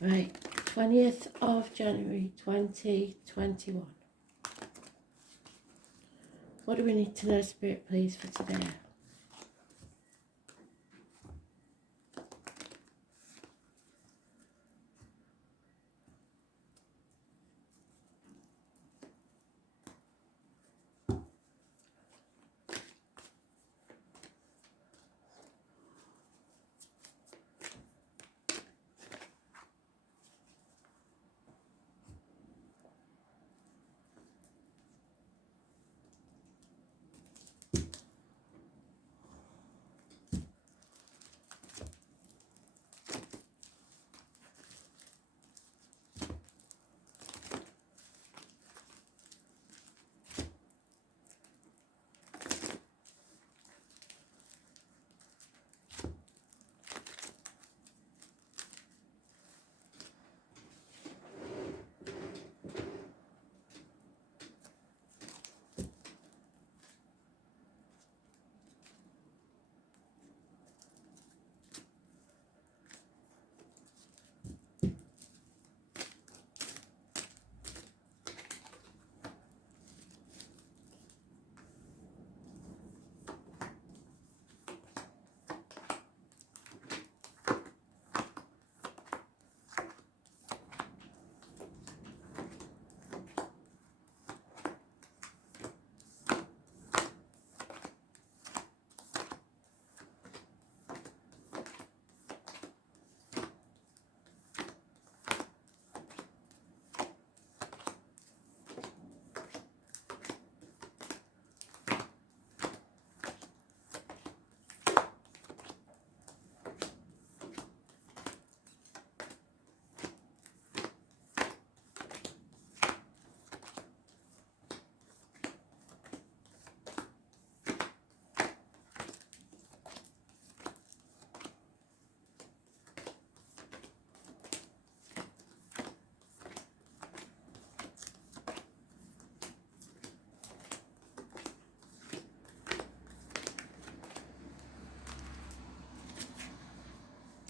Right, 20th of January 2021. What do we need to know, Spirit, please, for today?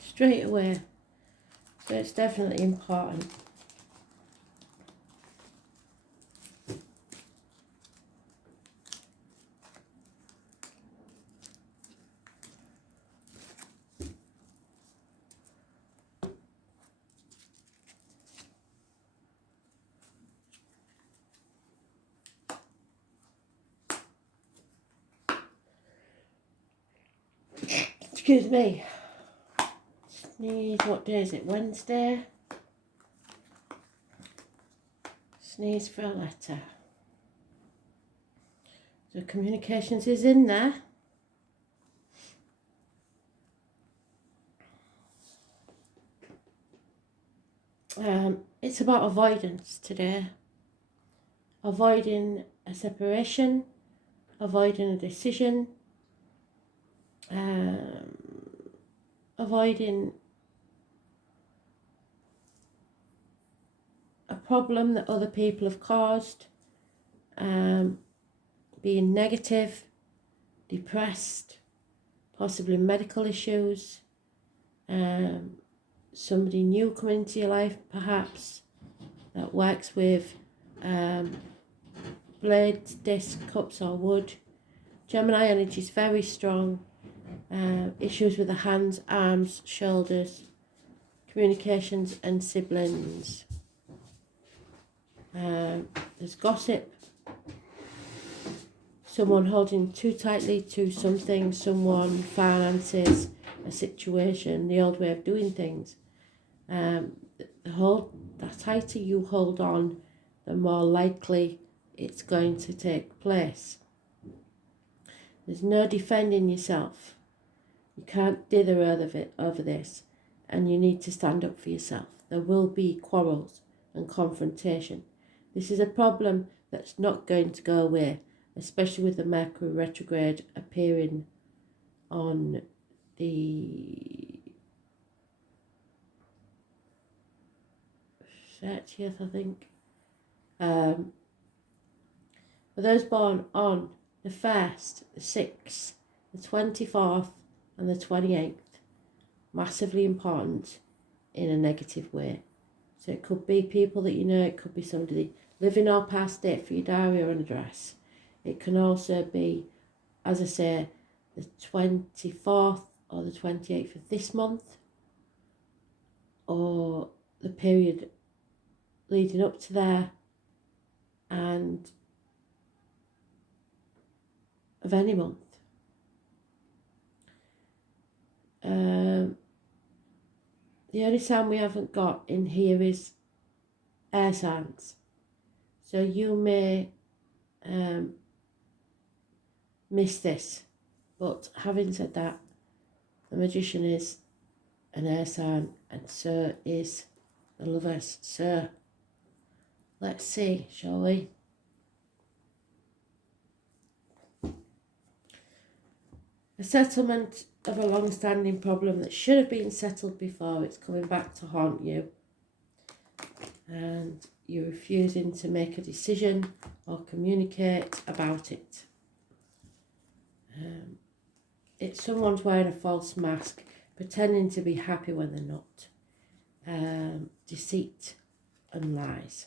Straight away. So it's definitely important. Excuse me. Sneeze, what day is it? Wednesday? Sneeze for a letter. So communications is in there. It's about avoidance today. Avoiding a separation, avoiding a decision, avoiding a problem that other people have caused, being negative, depressed, possibly medical issues, somebody new coming into your life perhaps that works with blades, disc, cups or wood. Gemini energy is very strong. Issues with the hands, arms, shoulders, communications and siblings. There's gossip, someone holding too tightly to something, someone, finances, a situation, the old way of doing things. The tighter you hold on, the more likely it's going to take place. There's no defending yourself. You can't dither over this, and you need to stand up for yourself. There will be quarrels and confrontation. This is a problem that's not going to go away, especially with the Mercury retrograde appearing on the 30th, I think. For those born on the 1st, the 6th, the 24th and the 28th, massively important in a negative way. So it could be people that you know, it could be somebody living or past, date for your diary or an address. It can also be, as I say, the 24th or the 28th of this month, or the period leading up to there, and of any month. The only sign we haven't got in here is air signs. So you may miss this. But having said that, the Magician is an air sign, and so is the Lovers. So let's see, shall we? A settlement of a long-standing problem that should have been settled before, it's coming back to haunt you. And you're refusing to make a decision or communicate about it. It's someone's wearing a false mask, pretending to be happy when they're not. Deceit and lies.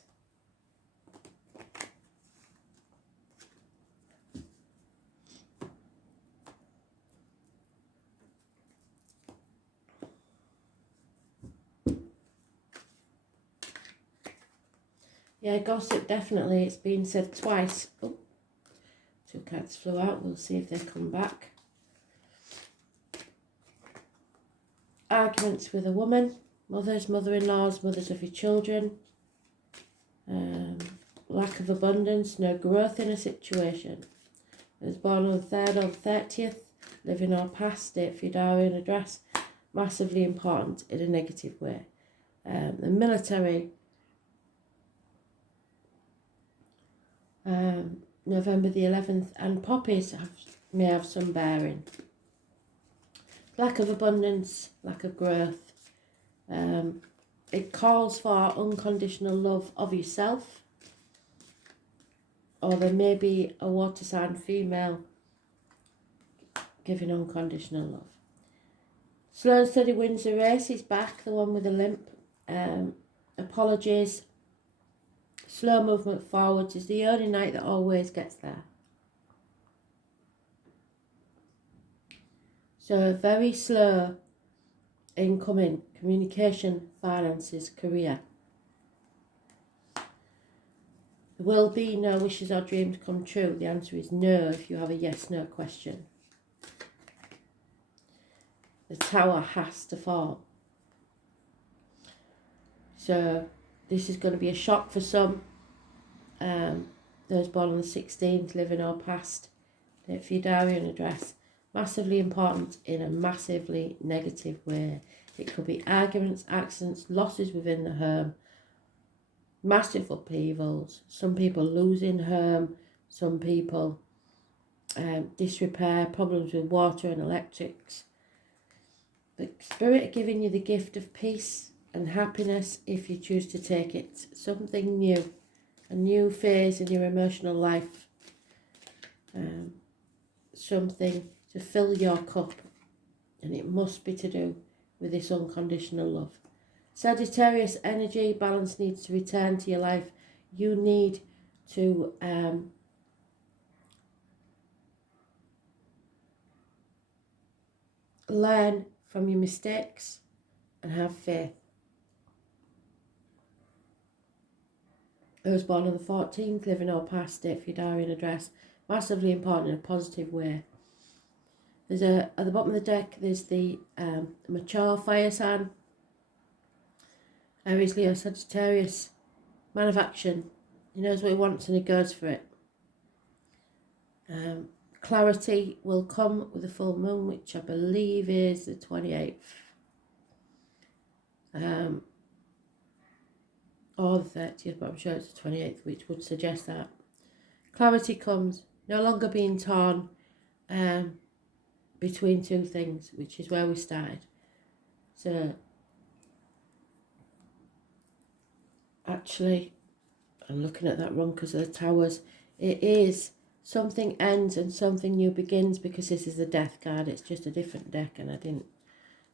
Yeah, gossip, definitely. It's been said twice. Oh, 2 cards flew out. We'll see if they come back. Arguments with a woman. Mothers, mother-in-laws, mothers of your children. Lack of abundance, no growth in a situation. I was born on the 3rd or the 30th. Living or past, date for your diary and address. Massively important in a negative way. The military. November the 11th, and poppies may have some bearing. Lack of abundance, lack of growth. It calls for unconditional love of yourself, or there may be a water sign female giving unconditional love. Slow and steady wins the race. He's back, the one with the limp. Apologies. Slow movement forwards is the only knight that always gets there. So very slow incoming communication, finances, career. There will be no wishes or dreams come true. The answer is no if you have a yes/no question. The tower has to fall. So this is going to be a shock for some. Those born on the 16th, living or past, date for your diary and address. Massively important in a massively negative way. It could be arguments, accidents, losses within the home, massive upheavals, some people losing home, some people disrepair, problems with water and electrics. The Spirit are giving you the gift of peace and happiness if you choose to take it. Something new, a new phase in your emotional life, something to fill your cup, and it must be to do with this unconditional love. Sagittarius energy, balance needs to return to your life. You need to learn from your mistakes and have faith. I was born on the 14th, living or past, date for your diary and address. Massively important in a positive way. There's at the bottom of the deck, there's the mature fire sign. Aries, Leo, Sagittarius, man of action. He knows what he wants and he goes for it. Clarity will come with the full moon, which I believe is the 28th. Or the 30th, but I'm sure it's the 28th, which would suggest that. Clarity comes, no longer being torn between two things, which is where we started. So, actually, I'm looking at that wrong because of the towers. It is something ends and something new begins, because this is the death card. It's just a different deck and I didn't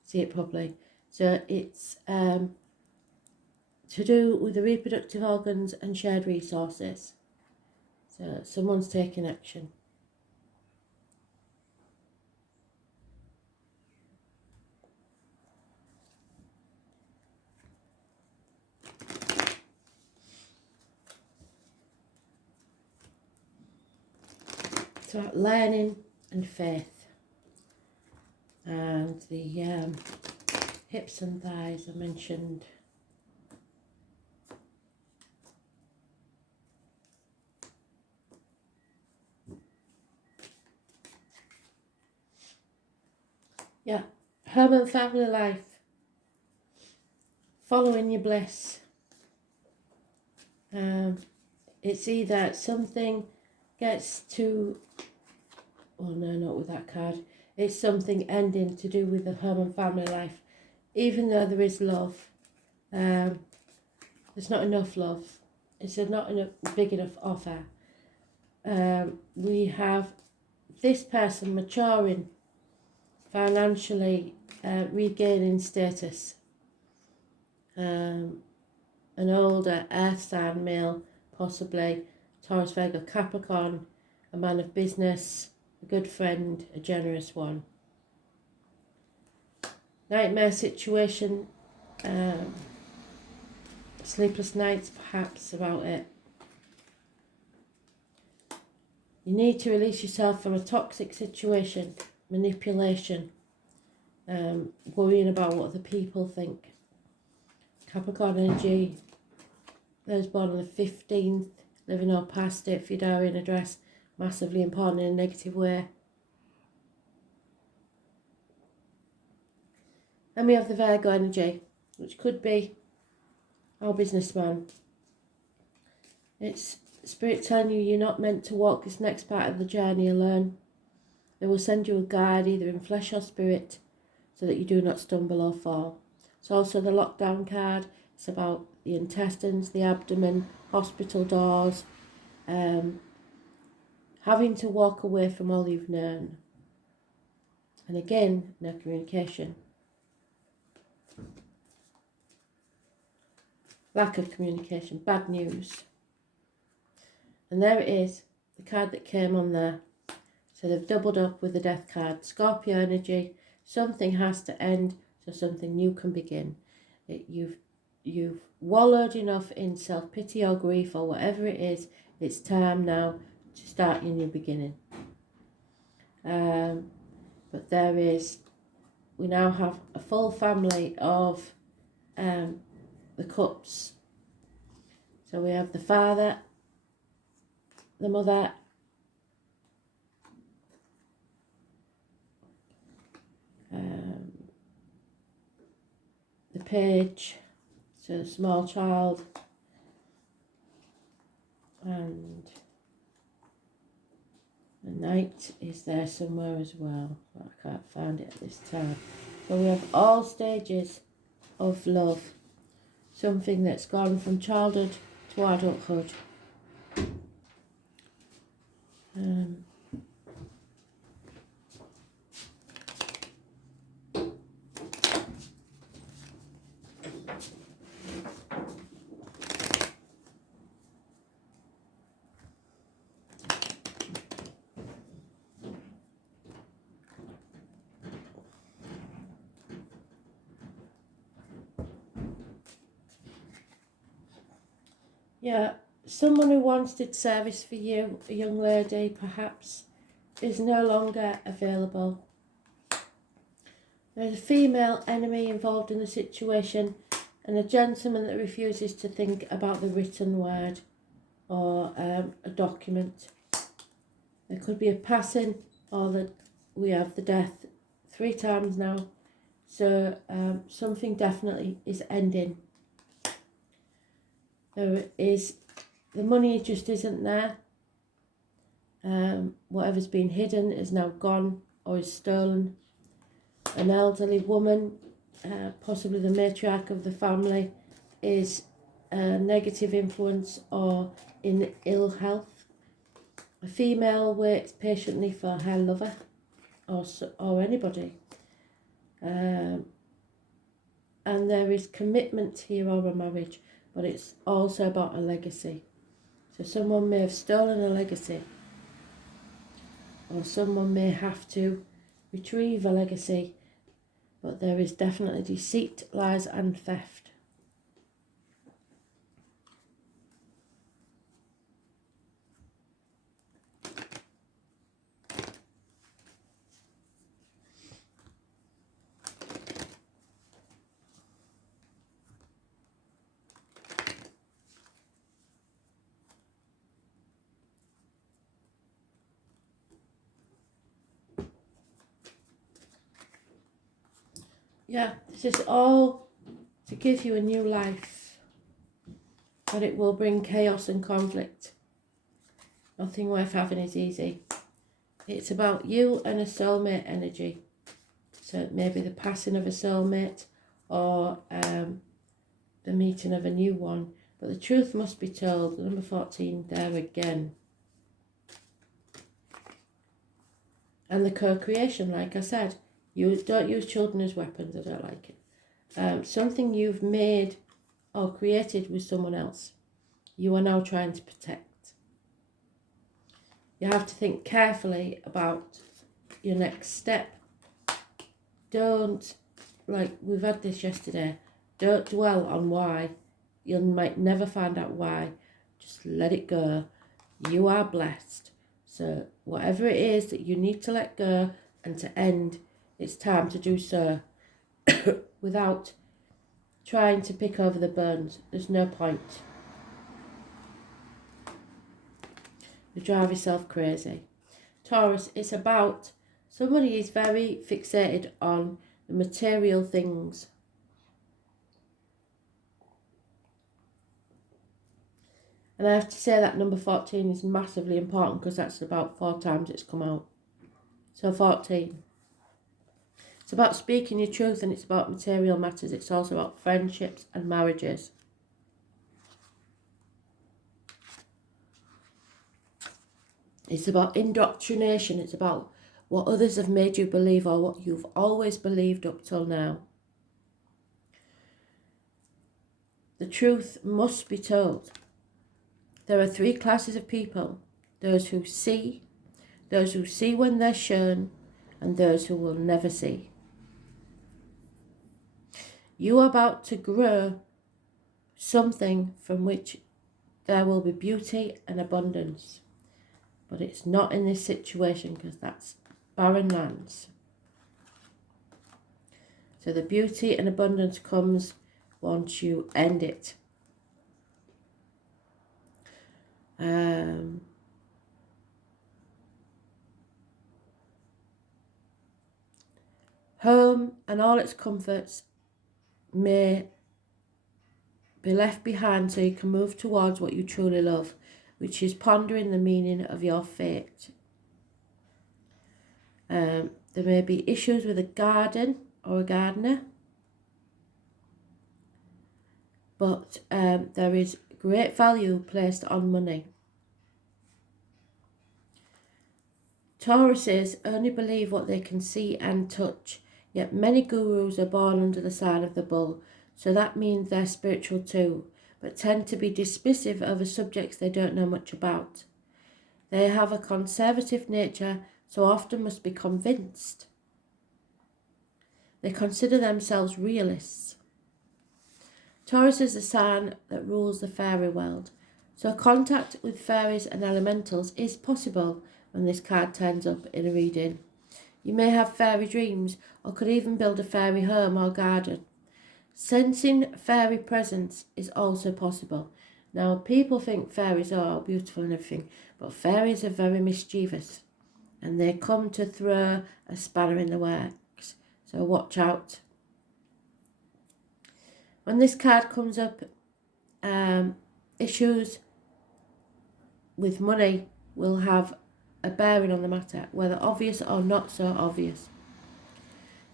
see it properly. So it's to do with the reproductive organs and shared resources. So someone's taking action. So learning and faith. And the hips and thighs I mentioned. Yeah, home and family life. Following your bliss. It's either something gets to, oh no, not with that card. It's something ending to do with the home and family life. Even though there is love, there's not enough love. It's not enough big enough offer. We have this person maturing, financially, regaining status. An older earth sign male, possibly Taurus, Virgo, Capricorn, a man of business, a good friend, a generous one. Nightmare situation, sleepless nights perhaps about it. You need to release yourself from a toxic situation, manipulation, worrying about what the people think. Capricorn energy, those born on the 15th, living or past it, for your diary and address, massively important in a negative way. And we have the Virgo energy, which could be our businessman. It's Spirit telling you you're not meant to walk this next part of the journey alone. They will send you a guide, either in flesh or spirit, so that you do not stumble or fall. It's also the lockdown card. It's about the intestines, the abdomen, hospital doors, having to walk away from all you've known. And again, no communication. Lack of communication, bad news. And there it is, the card that came on there. So they've doubled up with the death card. Scorpio energy, something has to end so something new can begin. You've wallowed enough in self-pity or grief or whatever it is. It's time now to start your new beginning. But we now have a full family of the cups. So we have the father, the mother, the page, so the small child, and the knight is there somewhere as well, but I can't find it at this time. So we have all stages of love, something that's gone from childhood to adulthood. Yeah, someone who once did service for you, a young lady perhaps, is no longer available. There's a female enemy involved in the situation and a gentleman that refuses to think about the written word or a document. There could be a passing, or that we have the death 3 times now. So something definitely is ending. There is, the money just isn't there. Whatever's been hidden is now gone or is stolen. An elderly woman, possibly the matriarch of the family, is a negative influence or in ill health. A female waits patiently for her lover or anybody. and there is commitment here or a marriage, but it's also about a legacy. So someone may have stolen a legacy, or someone may have to retrieve a legacy, but there is definitely deceit, lies and theft. Yeah, this is all to give you a new life, but it will bring chaos and conflict. Nothing worth having is easy. It's about you and a soulmate energy. So it may be the passing of a soulmate or the meeting of a new one. But the truth must be told. Number 14, there again. And the co-creation, like I said. You don't use children as weapons. I don't like it. Something you've made or created with someone else, you are now trying to protect. You have to think carefully about your next step. Don't, like we've had this yesterday, don't dwell on why. You might never find out why. Just let it go. You are blessed. So whatever it is that you need to let go and to end, it's time to do so without trying to pick over the bones. There's no point. You drive yourself crazy. Taurus, it's about somebody is very fixated on the material things. And I have to say that number 14 is massively important because that's about 4 times it's come out. So 14. It's about speaking your truth, and it's about material matters. It's also about friendships and marriages. It's about indoctrination. It's about what others have made you believe or what you've always believed up till now. The truth must be told. There are 3 classes of people. Those who see when they're shown, and those who will never see. You are about to grow something from which there will be beauty and abundance. But it's not in this situation because that's barren lands. So the beauty and abundance comes once you end it. Home and all its comforts may be left behind so you can move towards what you truly love, which is pondering the meaning of your fate. There may be issues with a garden or a gardener, but there is great value placed on money. Tauruses only believe what they can see and touch, yet many gurus are born under the sign of the bull, so that means they're spiritual too, but tend to be dismissive over subjects they don't know much about. They have a conservative nature, so often must be convinced. They consider themselves realists. Taurus is the sign that rules the fairy world, so contact with fairies and elementals is possible when this card turns up in a reading. You may have fairy dreams, or could even build a fairy home or garden. Sensing fairy presence is also possible. Now, people think fairies are beautiful and everything, but fairies are very mischievous, and they come to throw a spanner in the works, so watch out. When this card comes up, issues with money will have a bearing on the matter, whether obvious or not so obvious.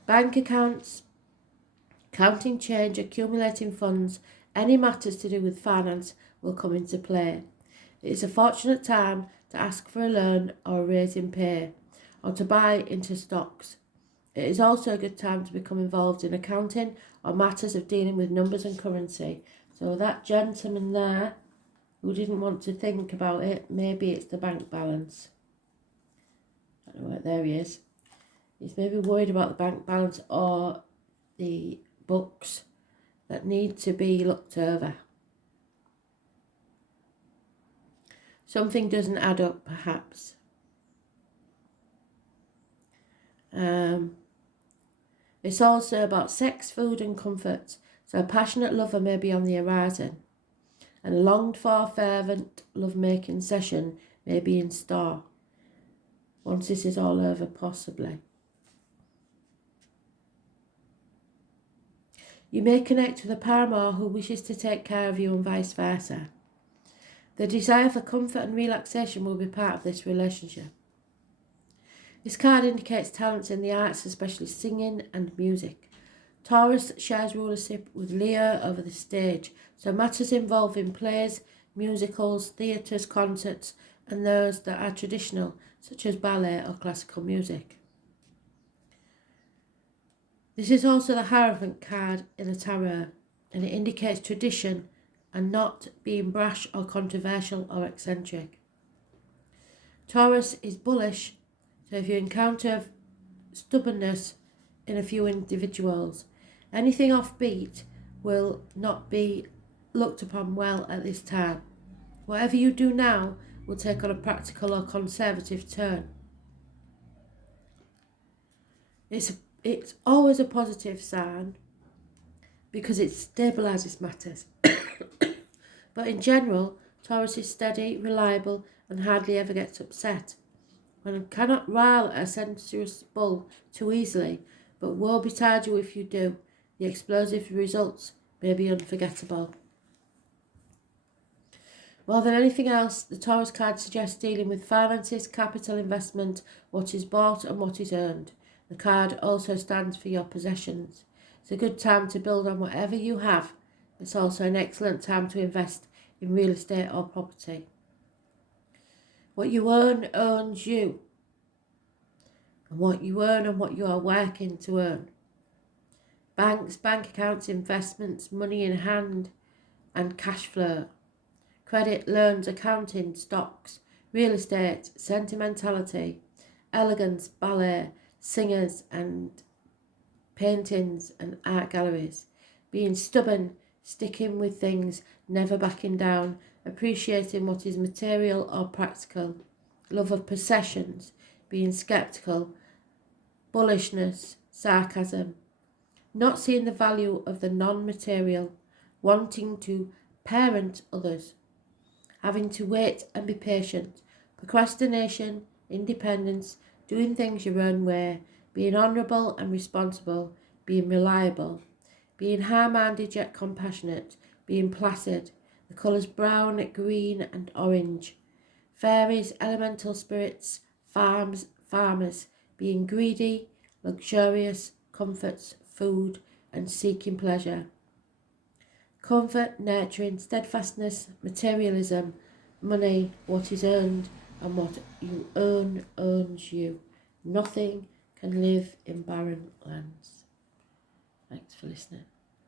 Bank accounts, counting change, accumulating funds, any matters to do with finance will come into play. It is a fortunate time to ask for a loan or a raise in pay, or to buy into stocks. It is also a good time to become involved in accounting or matters of dealing with numbers and currency. So that gentleman there who didn't want to think about it, maybe it's the bank balance. I don't know, there he is. He's maybe worried about the bank balance or the books that need to be looked over. Something doesn't add up, perhaps. It's also about sex, food and comfort. So a passionate lover may be on the horizon, and a longed-for, fervent love-making session may be in store. Once this is all over, possibly. You may connect with a paramour who wishes to take care of you and vice versa. The desire for comfort and relaxation will be part of this relationship. This card indicates talents in the arts, especially singing and music. Taurus shares rulership with Leo over the stage, so matters involving plays, musicals, theatres, concerts, and those that are traditional, such as ballet or classical music. This is also the Hierophant card in the tarot, and it indicates tradition and not being brash or controversial or eccentric. Taurus is bullish, so if you encounter stubbornness in a few individuals, anything offbeat will not be looked upon well at this time. Whatever you do now will take on a practical or conservative turn. It's always a positive sign because it stabilises matters. But in general, Taurus is steady, reliable, and hardly ever gets upset. One cannot rile a sensuous bull too easily, but woe betide you if you do. The explosive results may be unforgettable. More than anything else, the Taurus card suggests dealing with finances, capital investment, what is bought and what is earned. The card also stands for your possessions. It's a good time to build on whatever you have. It's also an excellent time to invest in real estate or property. What you earn owns you. And what you earn and what you are working to earn. Banks, bank accounts, investments, money in hand and cash flow. Credit, loans, accounting, stocks, real estate, sentimentality, elegance, ballet, singers and paintings and art galleries. Being stubborn, sticking with things, never backing down, appreciating what is material or practical, love of possessions, being sceptical, bullishness, sarcasm, not seeing the value of the non-material, wanting to parent others, having to wait and be patient, procrastination, independence, doing things your own way, being honourable and responsible, being reliable, being high-minded yet compassionate, being placid, the colours brown, green and orange, fairies, elemental spirits, farmers, being greedy, luxurious, comforts, food and seeking pleasure. Comfort, nurturing, steadfastness, materialism, money, what is earned and what you earn owns you. Nothing can live in barren lands. Thanks for listening.